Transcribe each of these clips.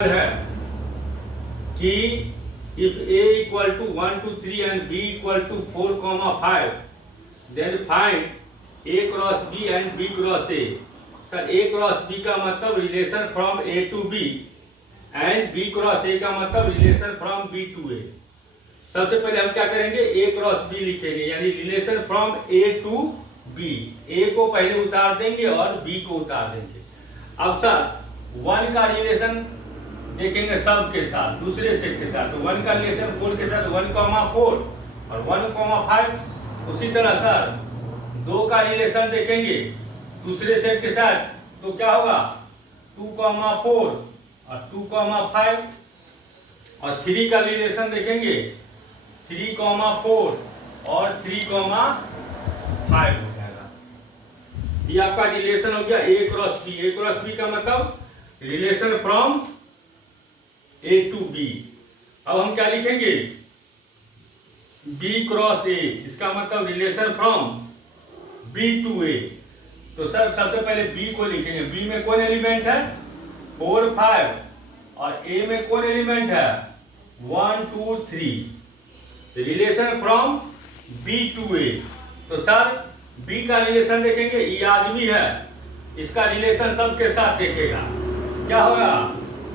है कि if a equal to 1 to 3 and b equal to 4, 5, then find a cross b and b cross a. Sir a cross b का मतलब relation from a to b and b cross a का मतलब relation from b to a. सबसे पहले हम क्या करेंगे, a cross b लिखेंगे, यानी relation from a to b. a को पहले उतार देंगे और b को उतार देंगे. अब सर 1 का रिलेशन देखेंगे सब के साथ, दूसरे सेट के साथ. तो 1 का रिलेशन 4 के साथ 1,4 और 1,5. उसी तरह सर 2 का रिलेशन देखेंगे दूसरे सेट के साथ, तो क्या होगा 2,4 और 2,5. और 3 का रिलेशन देखेंगे 3,4 और 3,5 हो जाएगा. ये आपका रिलेशन हो गया a cross b. a cross b का मतलब relation from a to b. अब हम क्या लिखेंगे, b क्रॉस a, इसका मतलब relation from b to a. तो सर सबसे पहले b को लिखेंगे. b में कौन एलिमेंट है 4, 5 और a में कौन एलिमेंट है 1, 2, 3. Relation from b to a. तो सर b का रिलेशन देखेंगे, ये आदमी है, इसका रिलेशन सबके साथ देखेगा. क्या होगा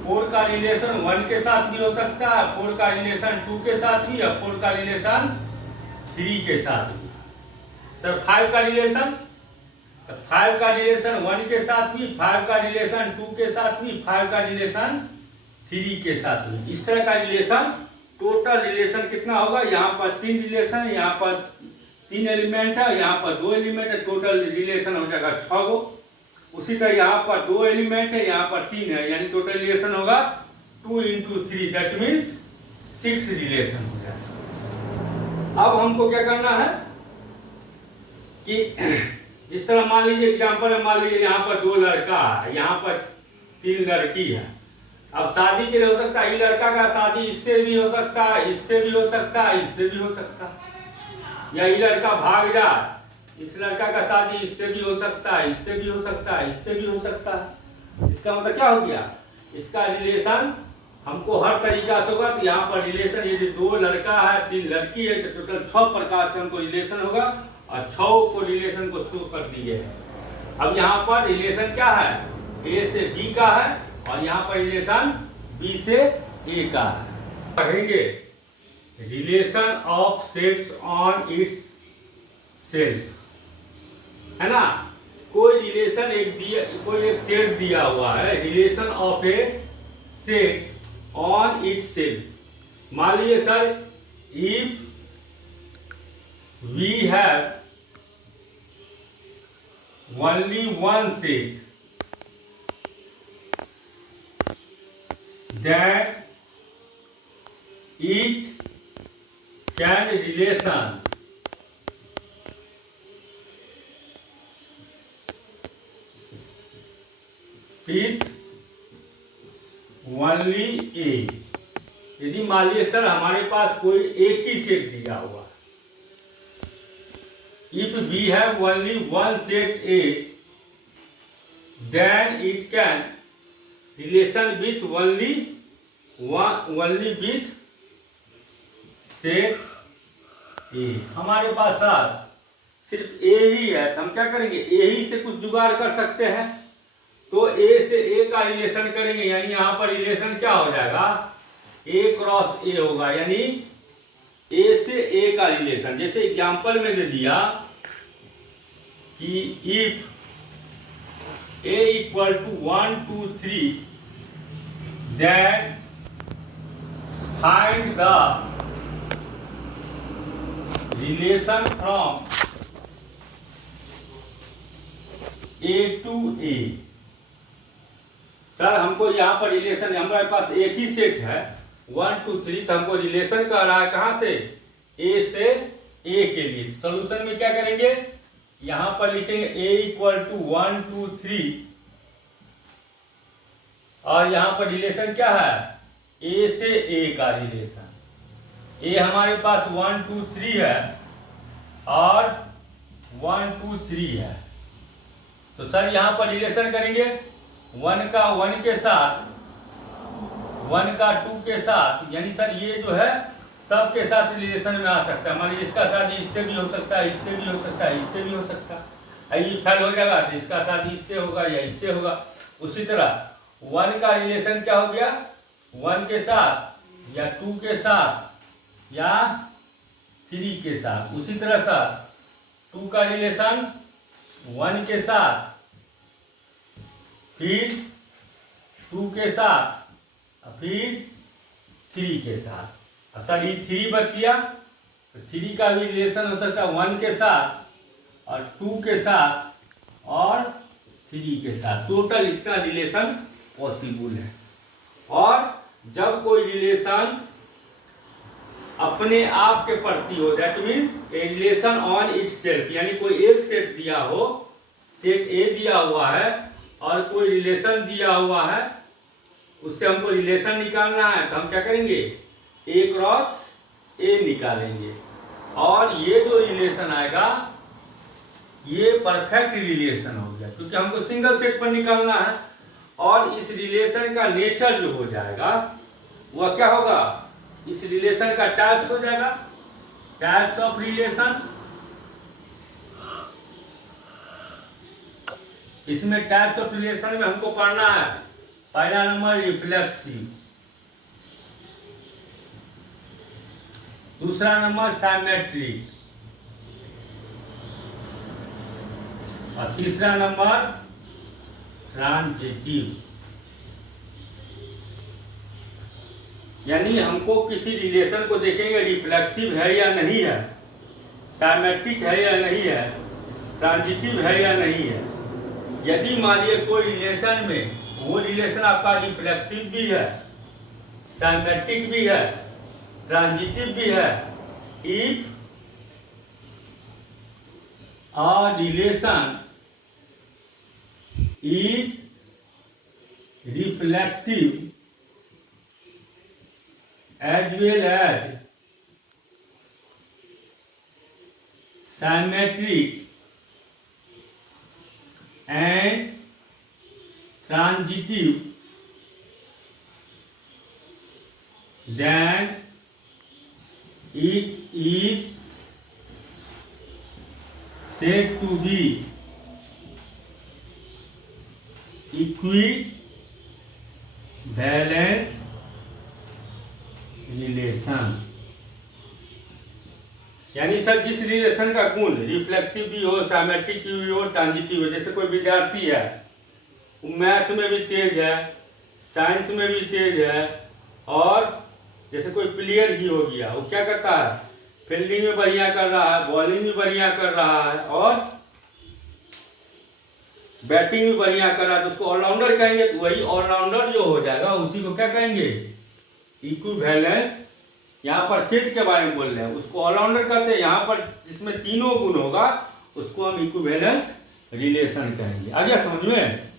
4 का रिलेशन 1 के साथ भी हो सकता है, 4 का रिलेशन 2 के साथ भी, और 4 का रिलेशन 3 के साथ भी. सर 5 का रिलेशन, 5 का रिलेशन 1 के साथ भी, 5 का रिलेशन 2 के साथ भी, 5 का रिलेशन 3 के साथ भी. इस तरह का रिलेशन, टोटल रिलेशन कितना होगा, यहाँ पर 3 रिलेशन, यहाँ पर 3 एलिमेंट है, यहाँ पर 2 एलिमेंट है, टोटल रिलेशन हो जाएगा 6 गो. उसी तरह यहाँ पर 2 एलिमेंट है, यहाँ पर 3 है, यानी टोटल रिलेशन होगा 2 into 3, दैट मीन्स 6 रिलेशन हो जाएगा. अब हमको क्या करना है कि जिस तरह मान लीजिए एग्जाम्पल है, मान लीजिए यहाँ पर 2 लड़का है, यहाँ पर 3 लड़की है. अब शादी के लिए हो सकता है, ये लड़का का शादी इससे भी हो सकता है, इससे भी हो सकता है, इससे भी हो सकता है, या ये लड़का भाग जाए, इस लड़का का शादी इससे भी हो सकता है, इससे भी हो सकता है, इससे भी हो सकता है. इसका मतलब क्या हो गया, इसका रिलेशन हमको हर तरीका से होगा. तो यहाँ पर रिलेशन यदि 2 लड़का है 3 लड़की है, तो टोटल 6 प्रकार से हमको रिलेशन होगा, और 6 को रिलेशन को शो कर दिए है. अब यहाँ पर रिलेशन क्या है, a से b का है, और यहाँ पर रिलेशन b से a का है. पढ़ेंगे relation of sets on it's self, है ना. कोई रिलेशन कोई एक सेट दिया हुआ है, relation of a set on itself. मान लीजिए sir, if we have only one set, that it can relation with only A. यदि मान लीजिए सर हमारे पास कोई एक ही सेट दिया हुआ, if we have only one set A, then it can relation with only with set A. हमारे पास सर सिर्फ ए ही है, तो हम क्या करेंगे, ए ही से कुछ जुगाड़ कर सकते हैं. तो a से a का रिलेशन करेंगे, यानी यहाँ पर रिलेशन क्या हो जाएगा a क्रॉस a होगा, यानी a से a का रिलेशन. जैसे एग्जांपल में दे दिया कि if a equal to 1, 2, 3, then find the relation from a to a. Sir हमको यहाँ पर रिलेशन, हमारे पास एक ही सेट है 1, 2, 3, तो हमको रिलेशन कर रहा है कहाँ से, a से a के लिए. सॉल्यूशन में क्या करेंगे, यहाँ पर लिखेंगे a इक्वल टू 1, 2, 3, और यहाँ पर रिलेशन क्या है a से a का रिलेशन. a हमारे पास 1, 2, 3 है और 1, 2, 3 है. तो सर यहाँ पर रिलेशन करेंगे 1 का 1 के साथ 1 का 2 के साथ, यानी सर ये जो है सबके साथ रिलेशन में आ सकता है। मान लीजिए इसका शादी इससे भी हो सकता है, इससे भी हो सकता है, इससे भी हो सकता है। ये फेल हो जाएगा तो इसका शादी इससे होगा या इससे होगा। उसी तरह 1 का रिलेशन क्या हो गया, 1 के साथ या 2 के साथ या 3 के साथ। उसी तरह से 2 का रिलेशन 1 के साथ, फिर 2 के साथ, फिर 3 के साथ। सर ये 3 बच गया तो 3 का भी रिलेशन हो सकता है 1 के साथ और 2 के साथ और 3 के साथ। टोटल इतना रिलेशन पॉसिबल है। और जब कोई रिलेशन अपने आप के प्रति हो, that means a relation on itself, यानी कोई एक सेट दिया हो, सेट ए दिया हुआ है और कोई रिलेशन दिया हुआ है, उससे हमको रिलेशन निकालना है तो हम क्या करेंगे, ए क्रॉस ए निकालेंगे। और ये जो रिलेशन आएगा ये परफेक्ट रिलेशन हो गया, क्योंकि हमको सिंगल सेट पर निकालना है। और इस रिलेशन का नेचर जो हो जाएगा वह क्या होगा, इस रिलेशन का टाइप्स हो जाएगा, टाइप्स ऑफ रिलेशन। इसमें टाइप्स ऑफ रिलेशन में हमको पढ़ना है पहला नंबर रिफ्लेक्सिव, दूसरा नंबर सिमेट्रिक और तीसरा नंबर ट्रांजिटिव। यानी हमको किसी रिलेशन को देखेंगे रिफ्लेक्सिव है या नहीं है, सिमेट्रिक है या नहीं है, ट्रांजिटिव है या नहीं है। यदि मान लीजिए कोई रिलेशन में वो रिलेशन आपका रिफ्लेक्सिव भी है, सिमेट्रिक भी है, ट्रांजिटिव भी है, if a relation is reflexive as well as symmetric and transitive, then it is said to be equivalence relation. यानी सर जिस रिलेशन का गुण रिफ्लेक्सिव भी हो, सिमेट्रिक भी हो, ट्रांजिटिव हो, जैसे कोई विद्यार्थी है वो मैथ में भी तेज है, साइंस में भी तेज है, और जैसे कोई प्लेयर ही हो गया, वो क्या करता है, फील्डिंग में बढ़िया कर रहा है, बॉलिंग भी बढ़िया कर रहा है और बैटिंग भी बढ़िया कर रहा है, तो उसको ऑलराउंडर कहेंगे। तो वही ऑलराउंडर जो हो जाएगा उसी को क्या कहेंगे, इक्विवेलेंस। यहाँ पर सेट के बारे में बोल रहे हैं, उसको ऑलराउंडर कहते हैं। यहाँ पर जिसमें तीनों गुण होगा उसको हम इक्विवेलेंस रिलेशन कहेंगे। आ गया समझ में।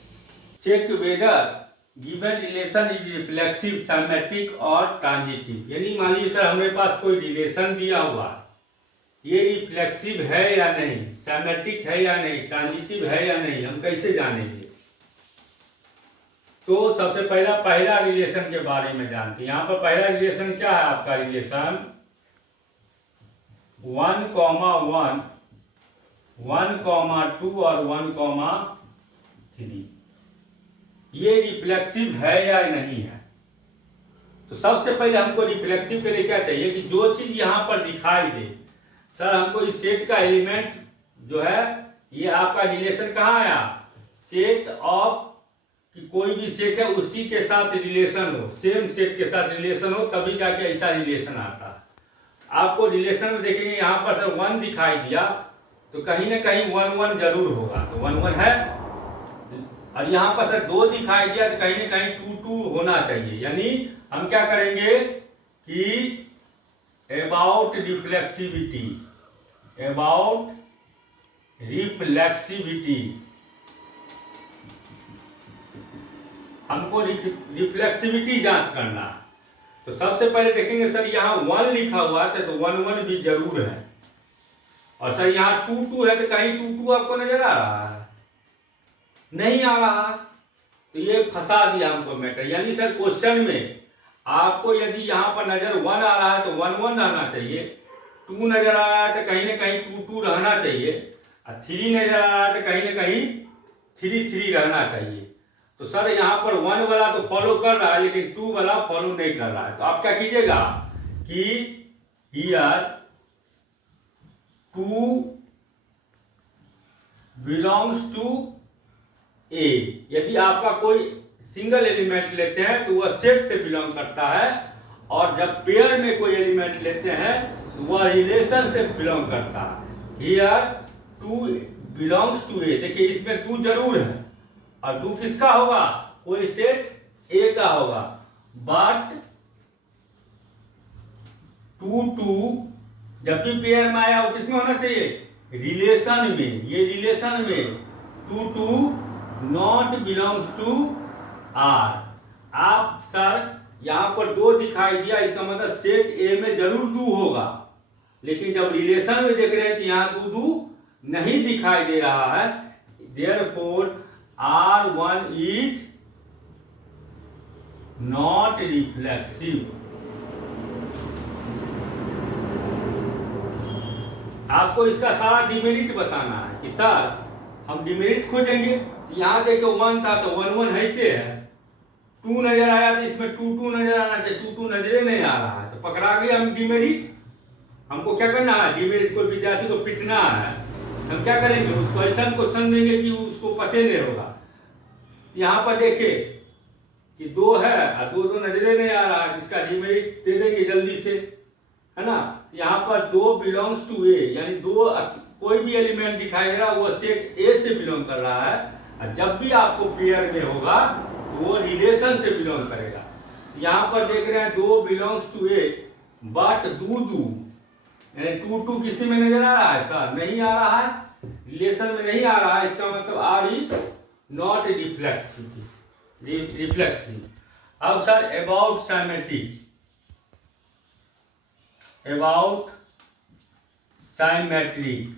Check whether given relation is reflexive, symmetric और ट्रांजिटिव। यानी मान लीजिए सर हमारे पास कोई रिलेशन दिया हुआ, ये रिफ्लेक्सिव है या नहीं, सिमेट्रिक है या नहीं, ट्रांजिटिव है या नहीं, हम कैसे जानेंगे। तो सबसे पहला रिलेशन के बारे में जानते हैं। यहाँ पर पहला रिलेशन क्या है आपका, रिलेशन 1,1, 1,2 और 1,3। ये रिफ्लेक्सिव है या नहीं है। तो सबसे पहले हमको रिफ्लेक्सिव के लिए क्या चाहिए कि जो चीज यहां पर दिखाई दे, सर हमको इस सेट का एलिमेंट जो है, ये आपका रिलेशन कहाँ आया, सेट ऑफ, कि कोई भी सेट है उसी के साथ रिलेशन हो, सेम सेट के साथ रिलेशन हो, तभी जाके ऐसा रिलेशन आता है। आपको रिलेशन में देखेंगे यहाँ पर सर 1 दिखाई दिया तो कहीं ना कहीं 1,1 जरूर होगा, तो 1,1 है। और यहाँ पर सर 2 दिखाई दिया तो कहीं ना कहीं 2,2 होना चाहिए। यानी हम क्या करेंगे कि अबाउट रिफ्लेक्सिविटी, अबाउट रिफ्लेक्सिविटी, हमको रिफ्लेक्सिविटी जांच करना। तो सबसे पहले देखेंगे सर यहाँ 1 लिखा हुआ था तो 1,1 भी जरूर है, और सर यहाँ 2,2 है तो कहीं 2,2 आपको नजर आ रहा है, नहीं आ रहा, तो ये फंसा दिया हमको मैटर। यानी सर क्वेश्चन में आपको यदि यहाँ पर नजर 1 आ रहा है तो 1 1 रहना चाहिए, 2 नजर आ रहा है तो कहीं ना कहीं 2 2 रहना चाहिए, और 3 नजर आ रहा है तो कहीं ना कहीं 3 3 रहना चाहिए। तो सर यहाँ पर 1 वाला तो फॉलो कर रहा है लेकिन 2 वाला फॉलो नहीं कर रहा है। तो आप क्या कीजिएगा कि हियर 2 बिलोंग्स टू ए। यदि आपका कोई सिंगल एलिमेंट लेते हैं तो वह सेट से बिलोंग करता है, और जब पेयर में कोई एलिमेंट लेते हैं तो वह रिलेशन से बिलोंग करता है। हियर 2 बिलोंग्स टू ए, देखिए इसमें 2 जरूर है, और 2 किसका होगा, कोई सेट ए का होगा। बट 2 2 जब भी पेयर में आया वो किसमें होना चाहिए, रिलेशन में। ये रिलेशन में 2 2 नॉट बिलोंग्स टू आर। आप सर यहाँ पर 2 दिखाई दिया, इसका मतलब सेट ए में जरूर 2 होगा, लेकिन जब रिलेशन में देख रहे हैं तो यहाँ 2 2 नहीं दिखाई दे रहा है। Therefore R1 is not reflexive. आपको इसका सारा डिमेरिट बताना है कि सर हम डिमेरिट खोजेंगे। यहाँ देखो 1 था तो 1 1 है, 2 नजर आया तो इसमें 2 2 नजर आना चाहिए, 2 2 नजरे नहीं आ रहा है तो पकड़ा गया हम डिमेरिट। हमको क्या करना है, डिमेरिट को विद्यार्थी को पिटना है। हम क्या करेंगे, उसको ऐसा क्वेश्चन देंगे कि उसको पते नहीं होगा। यहाँ पर देखे कि 2 है और 2 2 नजरे नहीं आ रहा है, इसका डिमेरिट दे देंगे जल्दी से, है ना। यहाँ पर 2 बिलोंग्स टू ए, यानी 2 कोई भी एलिमेंट दिखाई दे रहा है वो सेट ए से बिलोंग कर रहा है, और जब भी आपको पेयर में होगा तो वो रिलेशन से बिलोंग करेगा। यहाँ पर देख रहे हैं 2 बिलोंग्स टू ए, बट 2 2 यानी 2 2 किसी में नजर आ रहा है, सर नहीं आ रहा है, रिलेशन में नहीं आ रहा है। इसका मतलब आर इज नॉट रिफ्लेक्सिव। अब sir about symmetric, about symmetric,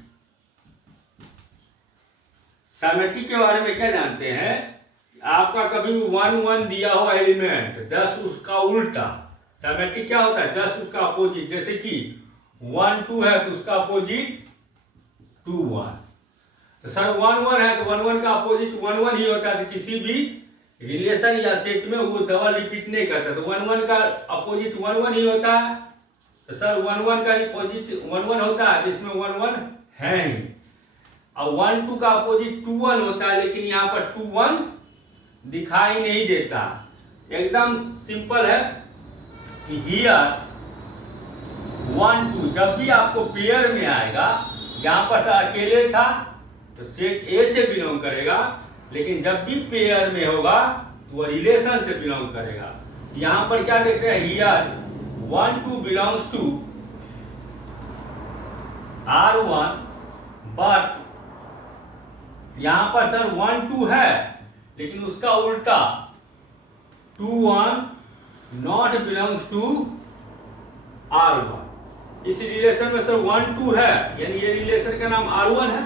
symmetric के बारे में क्या जानते हैं, आपका कभी 1 1 दिया हुआ एलिमेंट जस्ट उसका उल्टा, साइमेट्रिक क्या होता है, जस्ट उसका अपोजिट। जैसे कि 1 2 है तो उसका अपोजिट 2 1। तो सर 1 1 है तो 1 1 का अपोजिट 1 1 ही होता है। तो किसी भी रिलेशन या सेट में वो डबल रिपीट नहीं करता, तो 1 1 का अपोजिट 1 1 ही होता है। तो सर 1 1 का अपोजिट 1 1 होता है, तो इसमें 1 1 है ही। और 1 2 का अपोजिट 2 1 होता है, लेकिन यहाँ पर 2 1 दिखाई नहीं देता। एकदम सिंपल है कि हियर 1 2 जब भी आपको पेयर में आएगा, यहाँ पर सर अकेले था तो सेट ए से बिलोंग करेगा, लेकिन जब भी पेयर में होगा तो वह रिलेशन से बिलोंग करेगा। यहाँ पर क्या देख रहे हैं, here 1 2 belongs to R1, but यहाँ पर सर 1 2 है लेकिन उसका उल्टा 2 1 नॉट बिलोंग्स टू R1। इस रिलेशन में सर 1 2 है, यानी ये रिलेशन का नाम R1 है।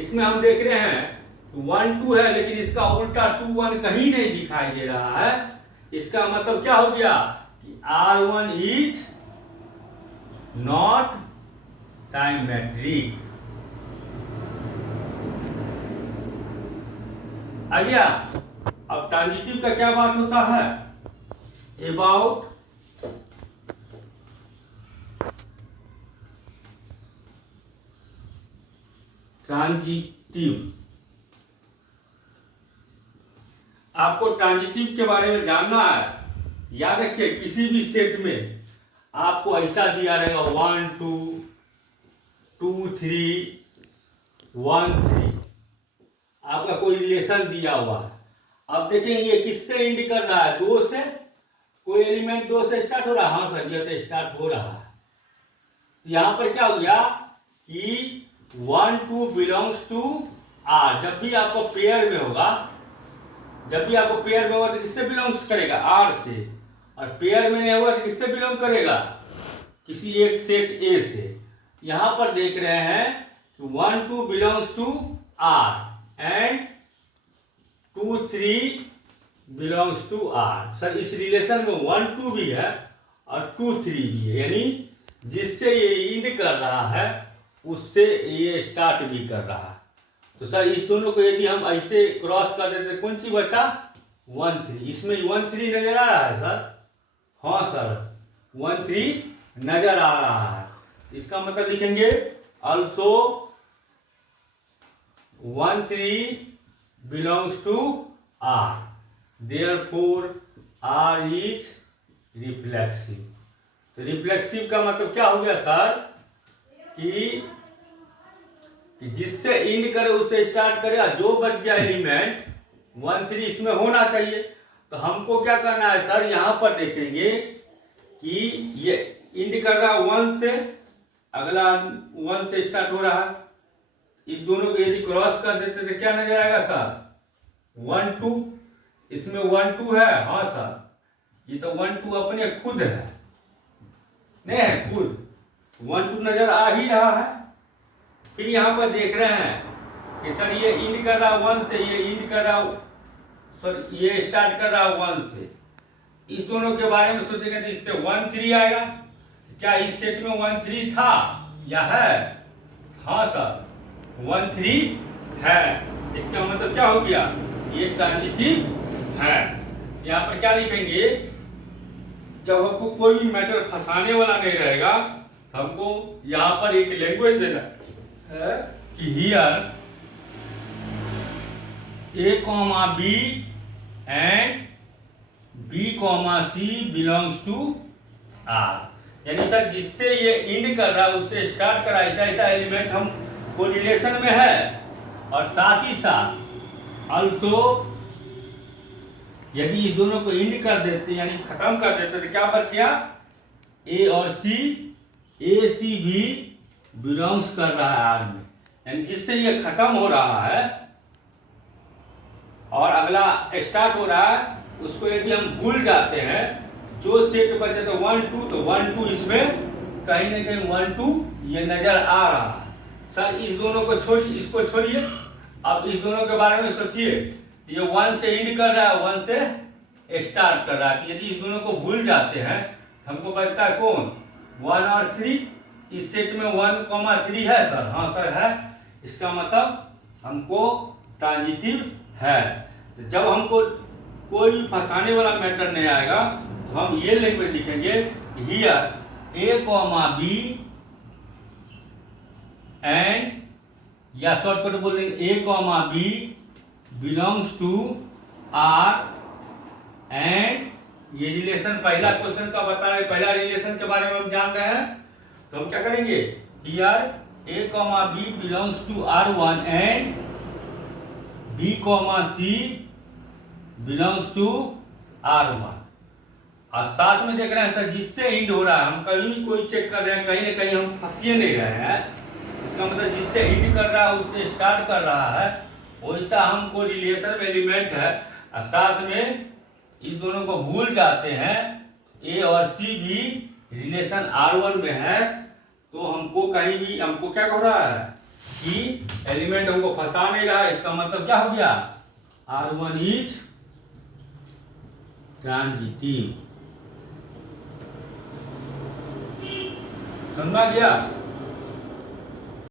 इसमें हम देख रहे हैं 1 2 है लेकिन इसका उल्टा 2 1 कहीं नहीं दिखाई दे रहा है। इसका मतलब क्या हो गया कि R1 इज नॉट साइमेट्रिक। आ गया। अब ट्रांजिटिव का क्या बात होता है, अबाउट ट्रांजिटिव। आपको ट्रांजिटिव के बारे में जानना है, याद रखिए किसी भी सेट में आपको ऐसा दिया रहेगा 1 2 2 3 1 3, आपका कोई रिलेशन दिया हुआ है। अब देखें ये किससे इंड कर रहा है, 2 से, कोई एलिमेंट 2 से स्टार्ट हो रहा है, हाँ सर ये तो स्टार्ट हो रहा है। तो यहाँ पर क्या हो गया कि 1 2 बिलोंग्स टू आर। जब भी आपको पेयर में होगा, जब भी आपको पेयर में होगा तो किससे बिलोंग्स करेगा, आर से, और पेयर में नहीं होगा तो किससे बिलोंग करेगा, किसी एक सेट ए से। यहां पर देख रहे हैं कि 1 2 belongs to R and 2 3 belongs to R. Sir इस रिलेशन में 1 2 भी है और 2 3 भी है, यानी जिससे ये इंड कर रहा है उससे ये स्टार्ट भी कर रहा है। तो सर इस दोनों को यदि हम ऐसे क्रॉस कर देते कौन सी बचा 1 3, इसमें 1 3 नजर आ रहा है सर? हाँ सर 1 3 नजर आ रहा है। इसका मतलब लिखेंगे also 1 3 belongs to R, therefore R is reflexive. तो रिफ्लेक्सिव का मतलब क्या हो गया सर कि जिससे इंड करे उससे स्टार्ट करे, और जो बच गया एलिमेंट 1 3 इसमें होना चाहिए। तो हमको क्या करना है सर, यहां पर देखेंगे कि ये इंड कर रहा 1 से, अगला 1 से स्टार्ट हो रहा है। इस दोनों को यदि क्रॉस कर देते तो क्या नजर आएगा सर 1 2, इसमें 1 2 है। हाँ सर ये तो 1 2 अपने खुद है, नहीं है खुद 1 2 नजर आ ही रहा है। फिर यहाँ पर देख रहे हैं कि सर ये इंड कर रहा 1 से, ये इंड कर रहा सर ये स्टार्ट कर रहा 1 से। इस दोनों के बारे में सोचेंगे तो इससे 1 3 आएगा। क्या इस सेट में 1 3 था या है? हाँ सर 1 3 है। इसका मतलब क्या हो गया, ये ट्रांजिटिव है। यहाँ पर क्या लिखेंगे, जब हमको कोई भी मैटर फंसाने वाला नहीं रहेगा तो हमको यहाँ पर एक लैंग्वेज देना है कि here A, B and B, C belongs to R। यानी सर जिससे ये इंड कर रहा है उससे स्टार्ट कर रहा है, ऐसा ऐसा एलिमेंट हम को रिलेशन में है। और साथ ही साथ ऑल्सो यदि इस दोनों को इंड कर देते यानी खत्म कर देते तो क्या बच गया A और C, A C भी बिलोंग्स कर रहा है R में। यानी जिससे ये खत्म हो रहा है और अगला स्टार्ट हो रहा है, उसको यदि हम भूल जाते हैं, जो सेट बचे तो 1 2, तो 1 2 इसमें कहीं ना कहीं 1 2 ये नजर आ रहा है। सर इस दोनों को छोड़िए, इसको छोड़िए, अब इस दोनों के बारे में सोचिए। ये 1 से इंड कर रहा है, 1 से स्टार्ट कर रहा है। यदि इस दोनों को भूल जाते हैं हमको बचता है कौन 1 और 3। इस सेट में 1 3 है सर? हाँ सर है। इसका मतलब हमको ट्रांजिटिव है। तो जब हमको कोई भी फंसाने वाला मैटर नहीं आएगा तो हम ये लैंग्वेज लिखेंगे हियर A, B एंड, या शॉर्टकट बोल देंगे A, B belongs to R and ये रिलेशन पहला क्वेश्चन का बता रहे, पहला रिलेशन के बारे में हम जान रहे हैं। तो हम क्या करेंगे here A, B belongs to R1 and B, C belongs to R1। और साथ में देख रहे हैं सर जिससे इंड हो रहा है, हम कहीं कोई चेक कर रहे हैं, कहीं ना कहीं हम फंसिए नहीं रहे हैं। इसका मतलब जिससे इंड कर रहा है उससे स्टार्ट कर रहा है, वैसा हमको रिलेशन में एलिमेंट है। और साथ में इस दोनों को भूल जाते हैं, A और C भी रिलेशन R1 में है। तो हमको कहीं भी हमको क्या हो रहा है कि एलिमेंट हमको फंसा नहीं रहा है। इसका मतलब क्या हो गया R1 इज ट्रांजिटिव। समझा गया?